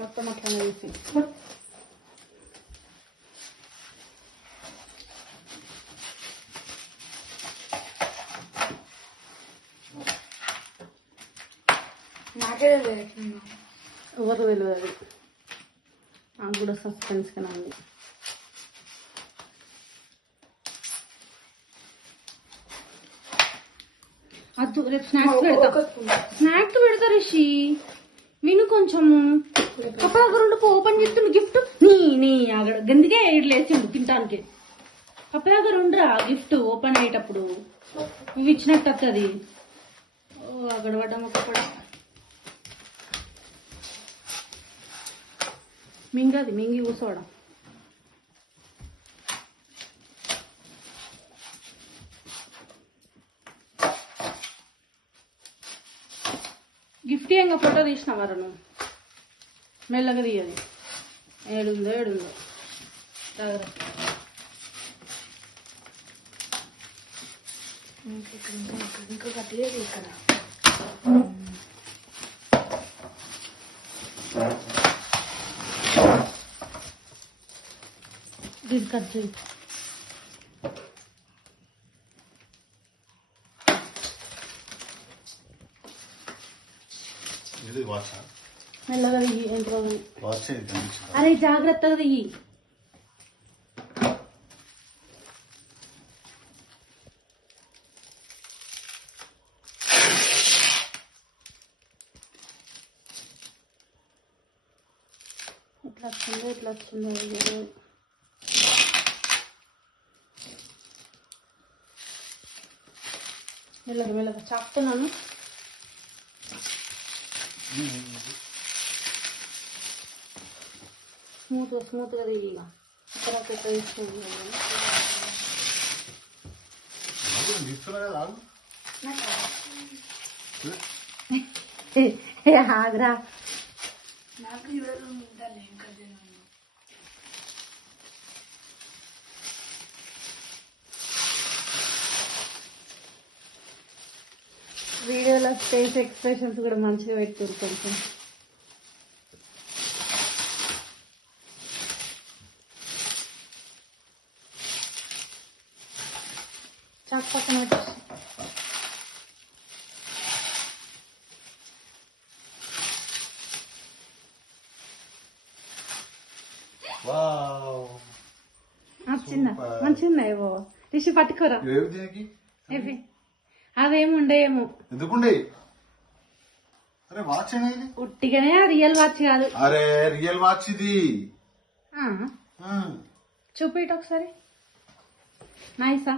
మొత్తం అట్లా వేసి నాకే ఎవరు తెలియదు అది, నాకు కూడా సస్పెన్స్గానే ఉంది. అది రేపు స్నాక్స్ పెడతా రిషి, విను కొంచెము. అప్పుడు ఒక రెండు ఓపెన్ చేస్తుండు గిఫ్ట్ నీ అక్కడ గందికే లేచిండు తింటానికి. అప్పుడు ఒక రెండురా గిఫ్ట్ ఓపెన్ అయ్యేటప్పుడు ఇవి ఇచ్చినట్టు వస్తుంది. అక్కడ పడ్డాము అక్కడ మింగది మింగి కూర్చోవడం. గిఫ్ట్ ఇంకా ఫోటో తీసినావారా నువ్వు? మెల్లగా తీయది. ఏడుందో ఇంకా కట్టలేదు ఇక్కడ. ఇది కట్ చేయి. మెల్లగా దిగి ఎంట్రో. అరే జాగ్రత్తగా దిగి. ఎట్లా వచ్చిందో మెల్లగా చాపుతున్నాను. స్మూత్గా దిగి. తర్వాత ఎట్లా తీసుకుంది ఆగ్రా. నాకు వీడియోలో ఫేస్ ఎక్స్ప్రెషన్స్ కూడా మంచిగా పెడుతుంది కొంచెం. చాక్ పక్కన వచ్చి మంచిగా ఉన్నాయేవో. రిషి పట్టుకోరా. అదేముండేమో ఉట్టిగానే, రియల్ వాచ్ కాదు. అరే రియల్ వాచ్ ఇది. చూపిట ఒకసారి. నైసా?